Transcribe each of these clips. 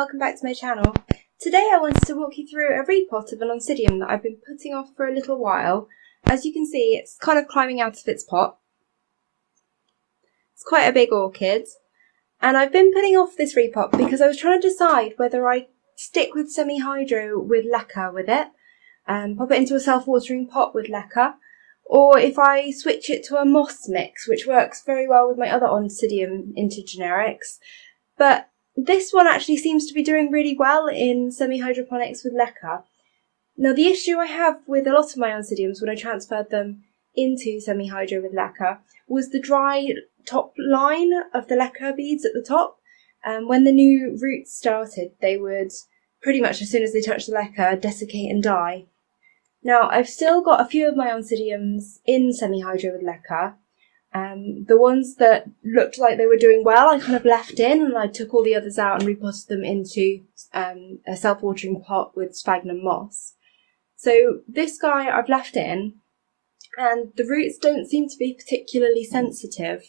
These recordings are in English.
welcome back to my channel. Today I wanted to walk you through a repot of an Oncidium that I've been putting off for a little while. As you can see, it's kind of climbing out of its pot. It's quite a big orchid, and I've been putting off this repot because I was trying to decide whether I stick with semi-hydro with LECA with it, pop it into a self-watering pot with LECA, or if I switch it to a moss mix, which works very well with my other Oncidium intergenerics. But this one actually seems to be doing really well in semi-hydroponics with LECA. Now, the issue I have with a lot of my Oncidiums when I transferred them into semi-hydro with LECA was the dry top line of the LECA beads at the top. When the new roots started, they would pretty much as soon as they touched the LECA desiccate and die. Now, I've still got a few of my Oncidiums in semi-hydro with LECA. The ones that looked like they were doing well, I kind of left in, and I took all the others out and repotted them into a self-watering pot with sphagnum moss. So this guy I've left in, and the roots don't seem to be particularly sensitive.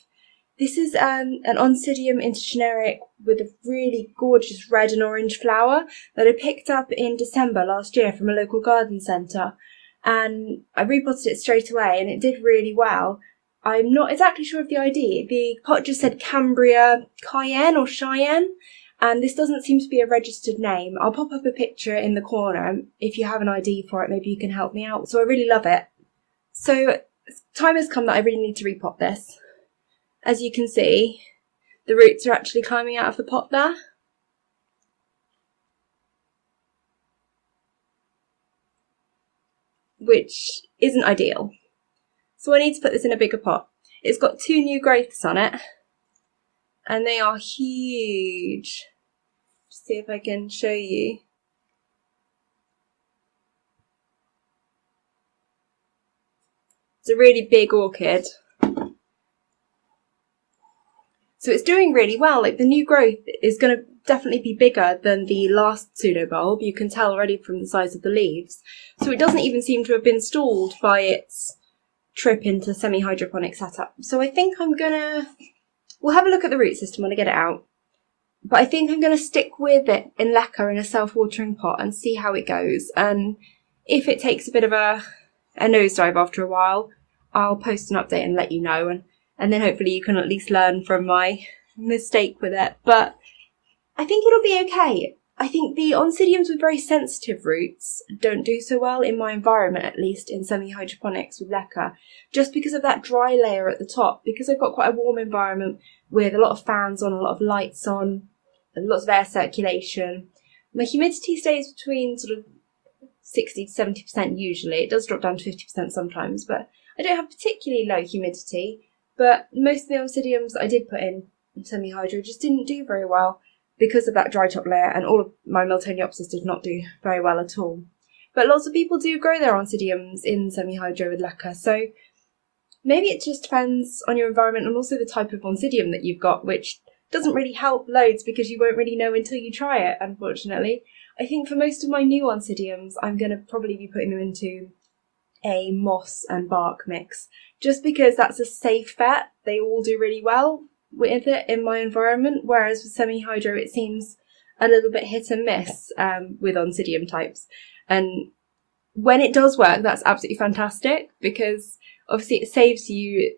This is an Oncidium intergeneric with a really gorgeous red and orange flower that I picked up in December last year from a local garden centre, and I repotted it straight away and it did really well. I'm not exactly sure of the ID. The pot just said Cambria Cayenne or Cheyenne, and this doesn't seem to be a registered name. I'll pop up a picture in the corner. If you have an ID for it, maybe you can help me out. So I really love it. So time has come that I really need to repot this. As you can see, the roots are actually climbing out of the pot there. Which isn't ideal. So I need to put this in a bigger pot. It's got 2 new growths on it, and they are huge. Just see if I can show you. It's a really big orchid. So it's doing really well. Like, the new growth is going to definitely be bigger than the last pseudo-bulb. You can tell already from the size of the leaves. So it doesn't even seem to have been stalled by its trip into semi-hydroponic setup. So I think we'll have a look at the root system when I get it out. But I think I'm gonna stick with it in LECA in a self-watering pot and see how it goes. And if it takes a bit of a nosedive after a while, I'll post an update and let you know. And then hopefully you can at least learn from my mistake with it. But I think it'll be okay. I think the Oncidiums with very sensitive roots don't do so well in my environment, at least in semi-hydroponics with LECA, just because of that dry layer at the top. Because I've got quite a warm environment with a lot of fans on, a lot of lights on, and lots of air circulation. My humidity stays between sort of 60 to 70% usually. It does drop down to 50% sometimes, but I don't have particularly low humidity. But most of the Oncidiums that I did put in semi-hydro just didn't do very well, because of that dry top layer, and all of my Miltoniopsis did not do very well at all. But lots of people do grow their Oncidiums in semi-hydro with LECA, so maybe it just depends on your environment and also the type of Oncidium that you've got, which doesn't really help loads because you won't really know until you try it, unfortunately. I think for most of my new Oncidiums, I'm going to probably be putting them into a moss and bark mix, just because that's a safe bet. They all do really well with it in my environment, whereas with semi-hydro it seems a little bit hit and miss with Oncidium types. And when it does work, that's absolutely fantastic, because obviously it saves you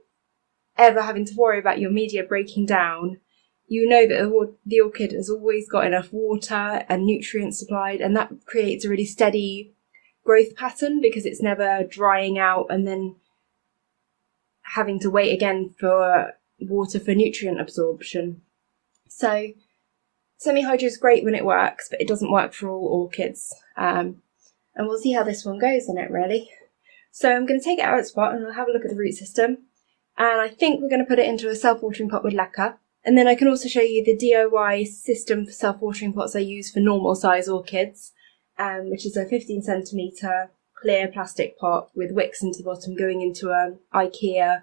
ever having to worry about your media breaking down. You know that the orchid has always got enough water and nutrients supplied, and that creates a really steady growth pattern, because it's never drying out and then having to wait again for water for nutrient absorption. So semi-hydro is great when it works, but it doesn't work for all orchids. And we'll see how this one goes on it, really. So I'm going to take it out of its pot and I'll have a look at the root system. And I think we're going to put it into a self-watering pot with LECA. And then I can also show you the DIY system for self-watering pots I use for normal size orchids, which is a 15cm clear plastic pot with wicks into the bottom going into a IKEA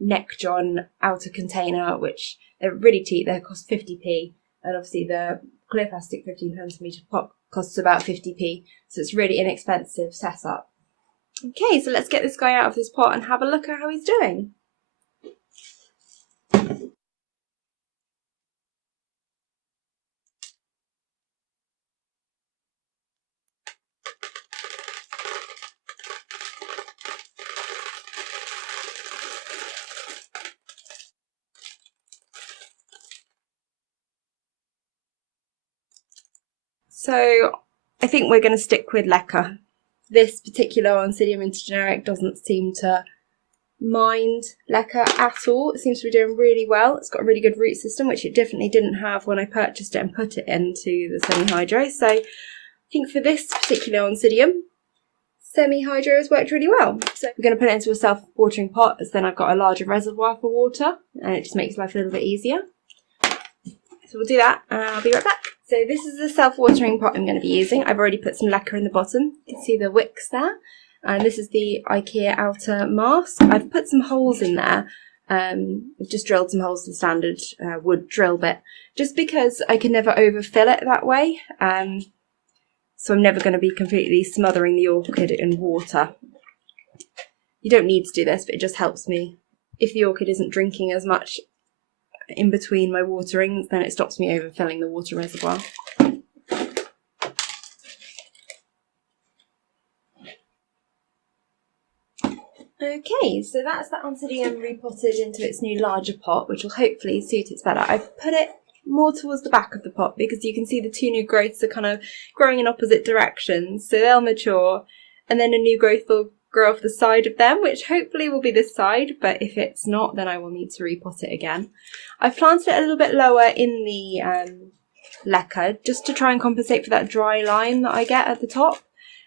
neck john outer container, which they're really cheap. They cost 50p, and obviously the clear plastic 15cm pot costs about 50p, so it's really inexpensive setup. Okay, so let's get this guy out of this pot and have a look at how he's doing. So I think we're going to stick with LECA. This particular Oncidium intergeneric doesn't seem to mind LECA at all. It seems to be doing really well. It's got a really good root system, which it definitely didn't have when I purchased it and put it into the semi-hydro. So I think for this particular Oncidium, semi-hydro has worked really well. So I'm going to put it into a self-watering pot, as then I've got a larger reservoir for water, and it just makes life a little bit easier. So we'll do that, and I'll be right back. So this is the self-watering pot I'm going to be using. I've already put some LECA in the bottom. You can see the wicks there. And this is the IKEA outer mask. I've put some holes in there. I've just drilled some holes to the standard wood drill bit, just because I can never overfill it that way. So I'm never going to be completely smothering the orchid in water. You don't need to do this, but it just helps me. If the orchid isn't drinking as much in between my waterings, then it stops me overfilling the water reservoir. Okay, so that's that Oncidium repotted into its new larger pot, which will hopefully suit its better. I've put it more towards the back of the pot because you can see the two new growths are kind of growing in opposite directions, so they'll mature, and then a new growth will grow off the side of them, which hopefully will be this side, but if it's not, then I will need to repot it again. I've planted it a little bit lower in the LECA, just to try and compensate for that dry line that I get at the top.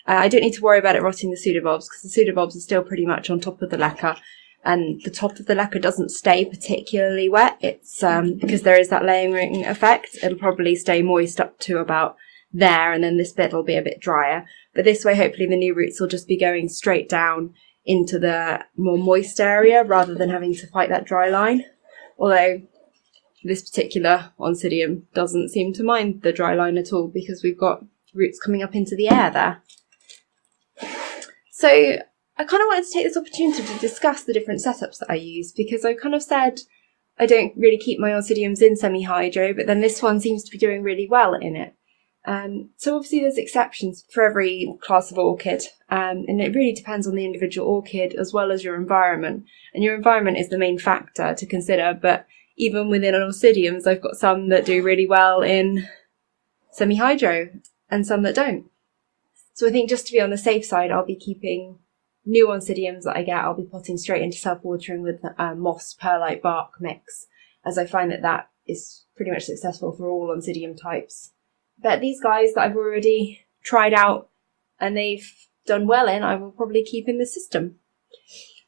I don't need to worry about it rotting the pseudobulbs, because the pseudobulbs are still pretty much on top of the LECA, and the top of the LECA doesn't stay particularly wet. It's because there is that layering effect, it'll probably stay moist up to about there, and then this bit will be a bit drier. But this way, hopefully the new roots will just be going straight down into the more moist area, rather than having to fight that dry line. Although this particular Oncidium doesn't seem to mind the dry line at all, because we've got roots coming up into the air there. So I kind of wanted to take this opportunity to discuss the different setups that I use, because I kind of said I don't really keep my Oncidiums in semi-hydro, but then this one seems to be doing really well in it. So obviously there's exceptions for every class of orchid, and it really depends on the individual orchid as well as your environment. And your environment is the main factor to consider, but even within Oncidiums, I've got some that do really well in semi-hydro and some that don't. So I think just to be on the safe side, I'll be keeping new Oncidiums that I get, I'll be potting straight into self-watering with moss perlite bark mix, as I find that that is pretty much successful for all Oncidium types. But these guys that I've already tried out and they've done well in, I will probably keep in the system.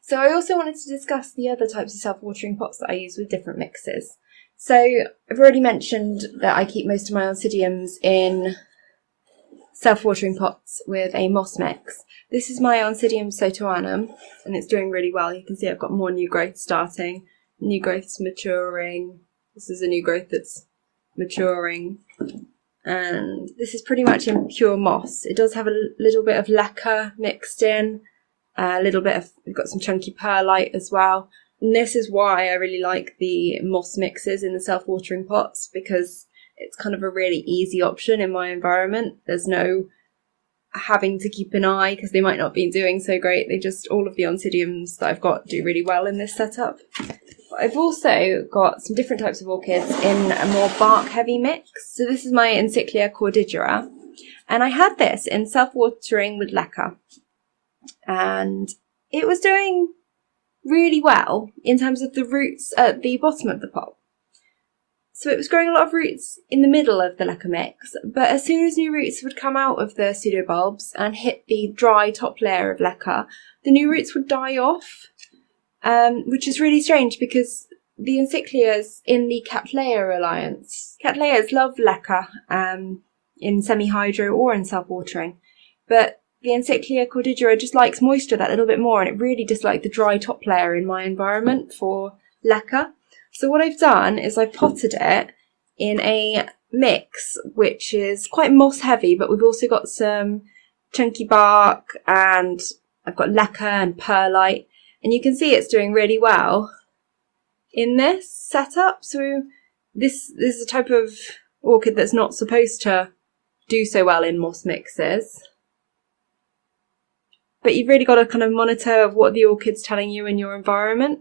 So I also wanted to discuss the other types of self-watering pots that I use with different mixes. So I've already mentioned that I keep most of my Oncidiums in self-watering pots with a moss mix. This is my Oncidium sotoanum, and it's doing really well. You can see I've got more new growth starting, new growths maturing. This is a new growth that's maturing, and this is pretty much in pure moss. It does have a little bit of LECA mixed in, a little bit of, we've got some chunky perlite as well. And this is why I really like the moss mixes in the self-watering pots, because it's kind of a really easy option in my environment. There's no having to keep an eye because they might not be doing so great. They just, all of the Oncidiums that I've got do really well in this setup. But I've also got some different types of orchids in a more bark heavy mix. So this is my Encyclia cordidera, and I had this in self-watering with LECA, and it was doing really well in terms of the roots at the bottom of the pot. So it was growing a lot of roots in the middle of the LECA mix, but as soon as new roots would come out of the pseudobulbs and hit the dry top layer of LECA, the new roots would die off, which is really strange because the Encyclias in the Cattleyas alliance, Cattleyas love LECA in semi-hydro or in self-watering, but the Encyclia cordidera just likes moisture that little bit more, and it really disliked the dry top layer in my environment for LECA. So what I've done is I've potted it in a mix which is quite moss heavy, but we've also got some chunky bark, and I've got LECA and perlite, and you can see it's doing really well in this setup. So this is a type of orchid that's not supposed to do so well in moss mixes. But you've really got to kind of monitor what the orchid's telling you in your environment.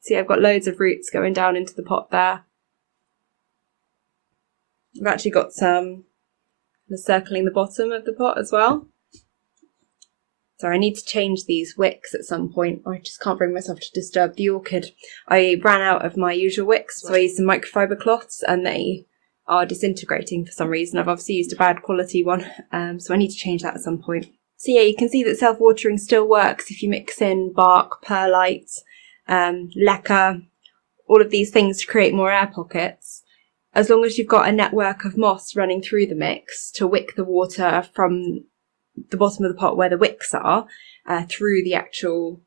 See, I've got loads of roots going down into the pot there. I've actually got some circling the bottom of the pot as well. So I need to change these wicks at some point. I just can't bring myself to disturb the orchid. I ran out of my usual wicks, so I used some microfiber cloths and they are disintegrating for some reason. I've obviously used a bad quality one, so I need to change that at some point. So yeah, you can see that self-watering still works if you mix in bark, perlite, LECA, all of these things to create more air pockets. As long as you've got a network of moss running through the mix to wick the water from the bottom of the pot where the wicks are through the actual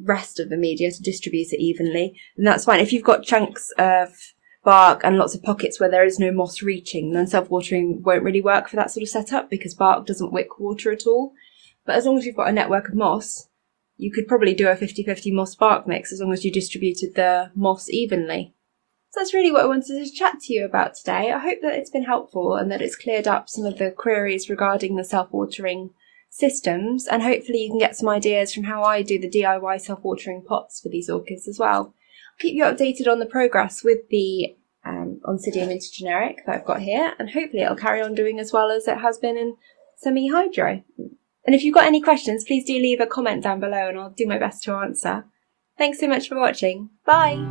rest of the media to distribute it evenly, then that's fine. If you've got chunks of bark and lots of pockets where there is no moss reaching, then self-watering won't really work for that sort of setup because bark doesn't wick water at all. But as long as you've got a network of moss, you could probably do a 50-50 moss-bark mix as long as you distributed the moss evenly. So that's really what I wanted to chat to you about today. I hope that it's been helpful and that it's cleared up some of the queries regarding the self-watering systems, and hopefully you can get some ideas from how I do the DIY self-watering pots for these orchids as well. I'll keep you updated on the progress with the Oncidium intergeneric that I've got here, and hopefully it'll carry on doing as well as it has been in semi-hydro. And if you've got any questions, please do leave a comment down below and I'll do my best to answer. Thanks so much for watching. Bye!